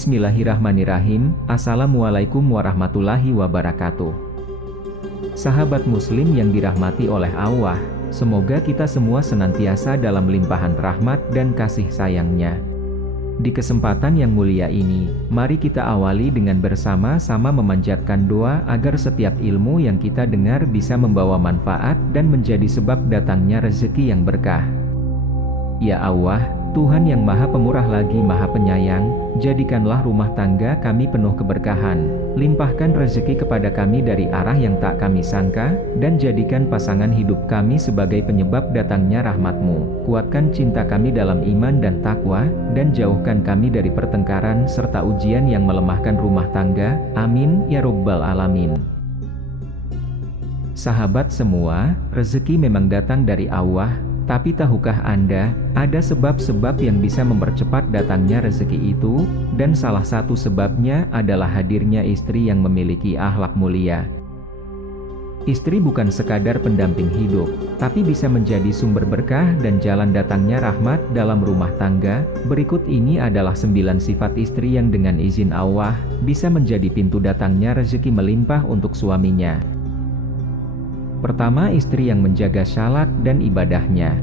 Bismillahirrahmanirrahim. Assalamualaikum warahmatullahi wabarakatuh. Sahabat muslim yang dirahmati oleh Allah, semoga kita semua senantiasa dalam limpahan rahmat dan kasih sayang-Nya. Di kesempatan yang mulia ini, mari kita awali dengan bersama-sama memanjatkan doa agar setiap ilmu yang kita dengar bisa membawa manfaat dan menjadi sebab datangnya rezeki yang berkah. Ya Allah, Tuhan yang Maha Pemurah lagi Maha Penyayang, jadikanlah rumah tangga kami penuh keberkahan, limpahkan rezeki kepada kami dari arah yang tak kami sangka, dan jadikan pasangan hidup kami sebagai penyebab datangnya rahmat-Mu. Kuatkan cinta kami dalam iman dan takwa, dan jauhkan kami dari pertengkaran serta ujian yang melemahkan rumah tangga. Amin, ya Rabbal Alamin. Sahabat semua, rezeki memang datang dari Allah. Tapi tahukah Anda, ada sebab-sebab yang bisa mempercepat datangnya rezeki itu, dan salah satu sebabnya adalah hadirnya istri yang memiliki akhlak mulia. Istri bukan sekadar pendamping hidup, tapi bisa menjadi sumber berkah dan jalan datangnya rahmat dalam rumah tangga. Berikut ini adalah 9 sifat istri yang dengan izin Allah, bisa menjadi pintu datangnya rezeki melimpah untuk suaminya. Pertama, istri yang menjaga salat dan ibadahnya.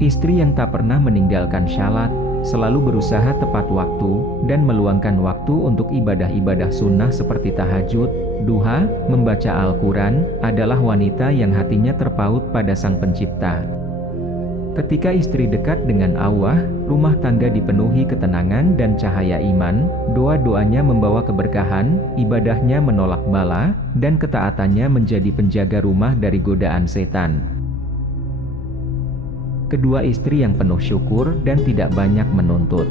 Istri yang tak pernah meninggalkan salat, selalu berusaha tepat waktu, dan meluangkan waktu untuk ibadah-ibadah sunnah seperti tahajud, duha, membaca Al-Quran, adalah wanita yang hatinya terpaut pada Sang Pencipta. Ketika istri dekat dengan Allah, rumah tangga dipenuhi ketenangan dan cahaya iman, doa-doanya membawa keberkahan, ibadahnya menolak bala, dan ketaatannya menjadi penjaga rumah dari godaan setan. Kedua, istri yang penuh syukur dan tidak banyak menuntut.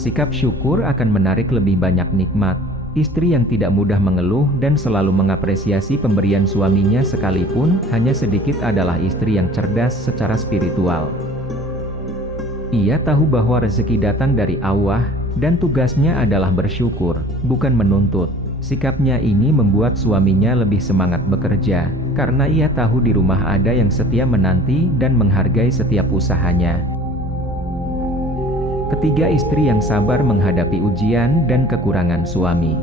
Sikap syukur akan menarik lebih banyak nikmat. Istri yang tidak mudah mengeluh dan selalu mengapresiasi pemberian suaminya sekalipun hanya sedikit adalah istri yang cerdas secara spiritual. Ia tahu bahwa rezeki datang dari Allah, dan tugasnya adalah bersyukur, bukan menuntut. Sikapnya ini membuat suaminya lebih semangat bekerja, karena ia tahu di rumah ada yang setia menanti dan menghargai setiap usahanya. Ketiga, istri yang sabar menghadapi ujian dan kekurangan suami.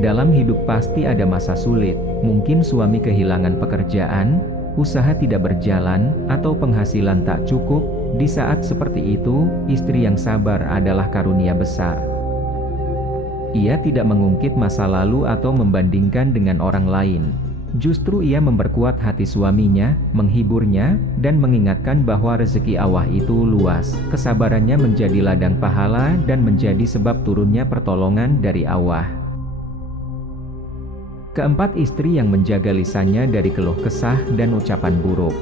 Dalam hidup pasti ada masa sulit, mungkin suami kehilangan pekerjaan, usaha tidak berjalan, atau penghasilan tak cukup. Di saat seperti itu, istri yang sabar adalah karunia besar. Ia tidak mengungkit masa lalu atau membandingkan dengan orang lain. Justru ia memperkuat hati suaminya, menghiburnya, dan mengingatkan bahwa rezeki Allah itu luas. Kesabarannya menjadi ladang pahala dan menjadi sebab turunnya pertolongan dari Allah. Keempat, istri yang menjaga lisannya dari keluh kesah dan ucapan buruk.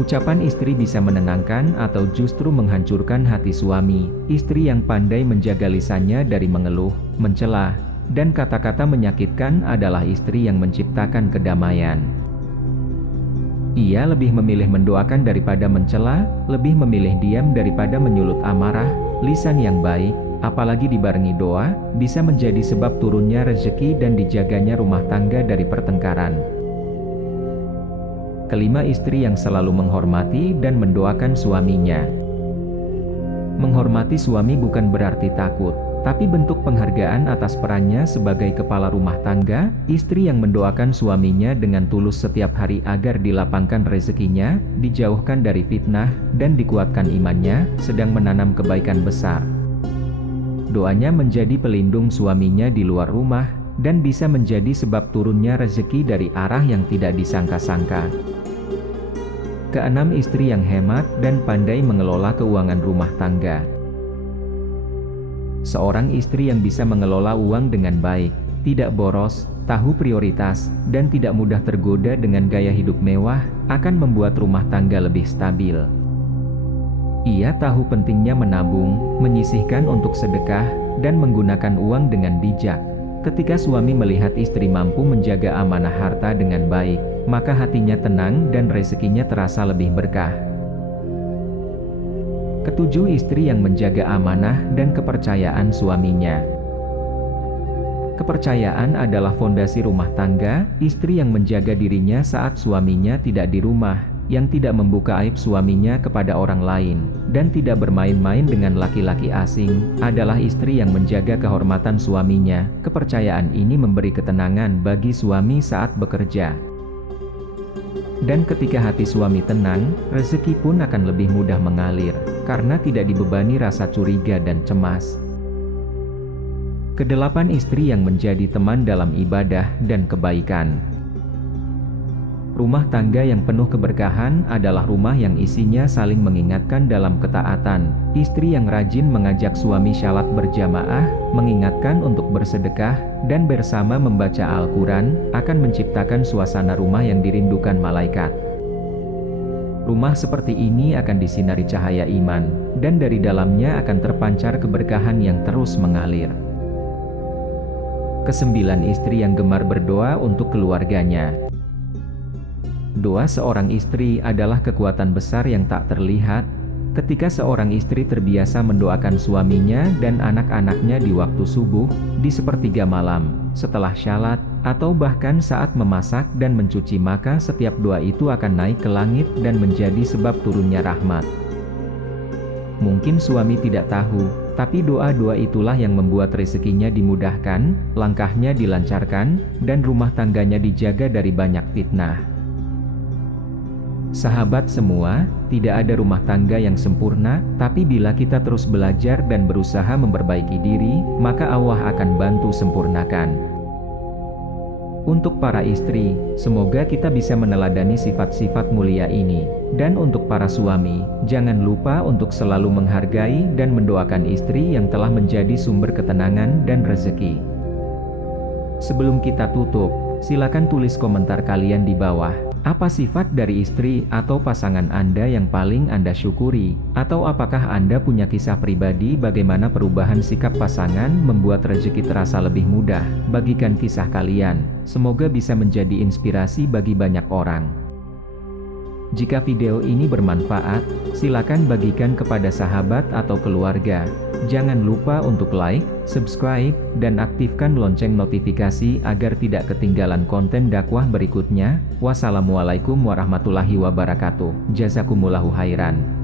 Ucapan istri bisa menenangkan atau justru menghancurkan hati suami. Istri yang pandai menjaga lisannya dari mengeluh, mencela, dan kata-kata menyakitkan adalah istri yang menciptakan kedamaian. Ia lebih memilih mendoakan daripada mencela, lebih memilih diam daripada menyulut amarah. Lisan yang baik, apalagi dibarengi doa, bisa menjadi sebab turunnya rezeki dan dijaganya rumah tangga dari pertengkaran. Kelima, istri yang selalu menghormati dan mendoakan suaminya. Menghormati suami bukan berarti takut, tapi bentuk penghargaan atas perannya sebagai kepala rumah tangga. Istri yang mendoakan suaminya dengan tulus setiap hari agar dilapangkan rezekinya, dijauhkan dari fitnah, dan dikuatkan imannya, sedang menanam kebaikan besar. Doanya menjadi pelindung suaminya di luar rumah, dan bisa menjadi sebab turunnya rezeki dari arah yang tidak disangka-sangka. Keenam, istri yang hemat dan pandai mengelola keuangan rumah tangga. Seorang istri yang bisa mengelola uang dengan baik, tidak boros, tahu prioritas, dan tidak mudah tergoda dengan gaya hidup mewah, akan membuat rumah tangga lebih stabil. Ia tahu pentingnya menabung, menyisihkan untuk sedekah, dan menggunakan uang dengan bijak. Ketika suami melihat istri mampu menjaga amanah harta dengan baik, maka hatinya tenang dan rezekinya terasa lebih berkah. Ketujuh, istri yang menjaga amanah dan kepercayaan suaminya. Kepercayaan adalah fondasi rumah tangga. Istri yang menjaga dirinya saat suaminya tidak di rumah, yang tidak membuka aib suaminya kepada orang lain, dan tidak bermain-main dengan laki-laki asing, adalah istri yang menjaga kehormatan suaminya. Kepercayaan ini memberi ketenangan bagi suami saat bekerja. Dan ketika hati suami tenang, rezeki pun akan lebih mudah mengalir, karena tidak dibebani rasa curiga dan cemas. Kedelapan, istri yang menjadi teman dalam ibadah dan kebaikan. Rumah tangga yang penuh keberkahan adalah rumah yang isinya saling mengingatkan dalam ketaatan. Istri yang rajin mengajak suami salat berjamaah, mengingatkan untuk bersedekah, dan bersama membaca Al-Quran, akan menciptakan suasana rumah yang dirindukan malaikat. Rumah seperti ini akan disinari cahaya iman, dan dari dalamnya akan terpancar keberkahan yang terus mengalir. Kesembilan, istri yang gemar berdoa untuk keluarganya. Doa seorang istri adalah kekuatan besar yang tak terlihat. Ketika seorang istri terbiasa mendoakan suaminya dan anak-anaknya di waktu subuh, di sepertiga malam, setelah syalat, atau bahkan saat memasak dan mencuci, maka setiap doa itu akan naik ke langit dan menjadi sebab turunnya rahmat. Mungkin suami tidak tahu, tapi doa-doa itulah yang membuat rezekinya dimudahkan, langkahnya dilancarkan, dan rumah tangganya dijaga dari banyak fitnah. Sahabat semua, tidak ada rumah tangga yang sempurna, tapi bila kita terus belajar dan berusaha memperbaiki diri, maka Allah akan bantu sempurnakan. Untuk para istri, semoga kita bisa meneladani sifat-sifat mulia ini. Dan untuk para suami, jangan lupa untuk selalu menghargai dan mendoakan istri yang telah menjadi sumber ketenangan dan rezeki. Sebelum kita tutup, silakan tulis komentar kalian di bawah. Apa sifat dari istri atau pasangan Anda yang paling Anda syukuri? Atau apakah Anda punya kisah pribadi bagaimana perubahan sikap pasangan membuat rezeki terasa lebih mudah? Bagikan kisah kalian, semoga bisa menjadi inspirasi bagi banyak orang. Jika video ini bermanfaat, silakan bagikan kepada sahabat atau keluarga. Jangan lupa untuk like, subscribe, dan aktifkan lonceng notifikasi agar tidak ketinggalan konten dakwah berikutnya. Wassalamualaikum warahmatullahi wabarakatuh. Jazakumullahu khairan.